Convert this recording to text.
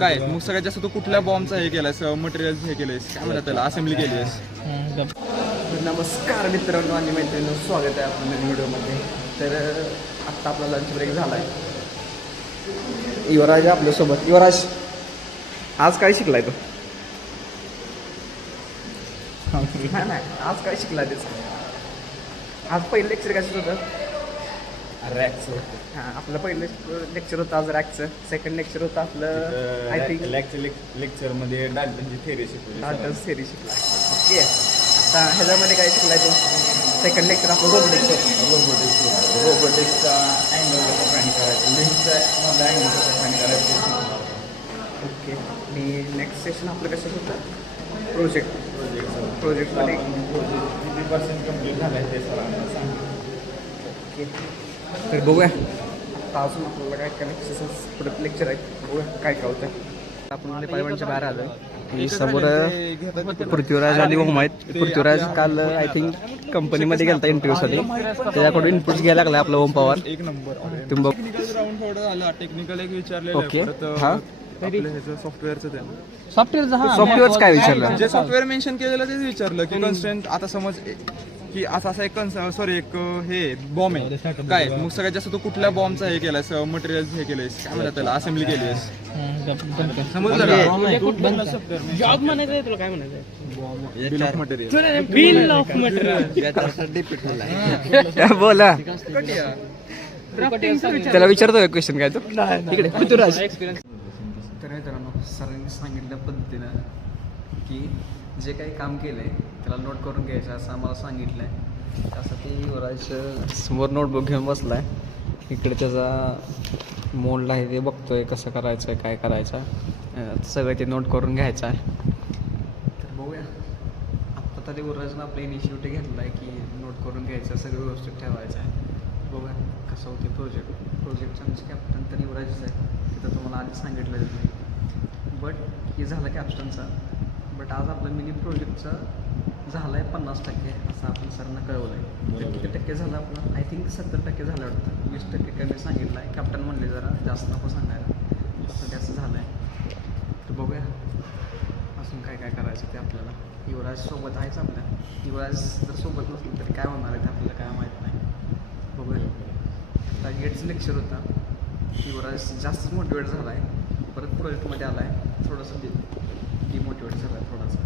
काय मग सगळ्यात जास्त तू कुठल्या बॉम्बचा हे केलास, मटेरियल हे केलंयस, काय म्हणतात त्याला, असेंब्ली केली आहेस? नमस्कार मित्रांनो आणि मैत्रिणींनो, स्वागत आहे आपल्या नवीन व्हिडिओमध्ये. तर आत्ता आपला लंच ब्रेक झाला आहे. युवराज आहे आपल्यासोबत. युवराज, आज काय शिकलाय तू? नाही, आज काय शिकलाय त्याचं? आज पहिलं लेक्चर कशाचं होतं? रॅकचं. हां, आपलं पहिलं लेक्चर होतं आज रॅकचं. सेकंड लेक्चर होतं आपलं आय थिंक लेक्चरमध्ये डाल्टनची थेरी शिकवली. डाल्टन्स थेरी शिकला. ओके, आता ह्याच्यामध्ये काय शिकलाय तू? सेकंड लेक्चर आपलं रोबोटिक्सचा अँगल कसा फाईंड करायचा, लिंकचा मधला अँगल कसा फाईंड करायचा. ओके, आणि नेक्स्ट सेशन आपलं कसं होतं? प्रोजेक्टमध्ये किती पर्सेंट कम्प्लीट झालं आहे ते सरांना सांगितलं. ओके, तर बघूया आता अजून आपल्याला काय काय पुढे लेक्चर आहे. बघूया काय काय होतं. आपण पायवांच्या बाहेर आलो. समोर पृथ्वीराज आणि ओम आहेत. पृथ्वीराज काल आय थिंक कंपनीमध्ये गेला इंटरव्ह्यूसाठी, त्याच्याकडून इनपुट्स घ्यायला लागला आपला ओम पवार. एक नंबर. तुम्ही बघ. टेक्निकल राऊंड थोडं झालं, टेक्निकल एक विचारलेलं. ओके. हां, सॉफ्टवेअरचं सॉफ्टवेअरच काय विचारलं? जे सॉफ्टवेअर मेन्शन केलेलं तेच विचारलं की कन्स्ट्रेंट. आता समज की असा एक एक हे बॉम्ब आहे काय, मग सगळ्यात जास्त तू कुठल्या बॉम्बचा हे केलास, मटेरियल हे केलंयस, काय म्हणतात त्याला, असेंब्ली केली आहेस? समजलं का? जॉब म्हणायचं तुला, काय म्हणायचं? Bill of material. Bill of material. बोला, ड्राफ्टिंग त्याला विचारतोय क्वेश्चन काय तो इकडे पृथ्वीराज. एक्सपिरियन्स. तर मित्रांनो, सरांनी सांगितल्या पद्धतीनं की जे काही काम केलं आहे त्याला नोट करून घ्यायचं असं आम्हाला सांगितलं आहे. त्यासाठी युवराज समोर नोटबुक घेऊन बसला आहे. इकडे त्याचा मोडला आहे ते बघतो आहे, कसं करायचं आहे, काय करायचं आहे, सगळं ते नोट करून घ्यायचं आहे. तर बघूया, आत्ता तरी युवराजनं आपलं इनिशिएटिव्ह घेतला आहे की नोट करून घ्यायचं, सगळं व्यवस्थित ठेवायचं आहे. बघूया कसं होते प्रोजेक्टचं आमचं कॅप्टन तर युवराजच आहे, तिथं तुम्हाला आधी सांगितलं नाही. बट हे झालं कॅप्टनचा. बट आज आपलं मिनी प्रोजेक्टचा झालं आहे 50% असं आपण सरांना कळवलं आहे. तर किती टक्के झालं आपलं? आय थिंक 70% झालं वाटतं. 20% कमी सांगितलं आहे. कॅप्टन म्हणले जरा जास्त नको सांगायला, तसं जास्त झालं आहे. तर बघूया अजून काय काय करायचं ते आपल्याला. युवराज सोबत आहेच आपल्या. युवराज जर सोबत नसलं तरी काय होणार आहे ते आपल्याला काय माहीत नाही. बघूया. आता गेटचं लेक्चर होता. युवराज जास्तच मोटिवेट झाला आहे. परत प्रोजेक्टमध्ये आला आहे, थोडंसं डिमोटिवेट झाला आहे थोडासा.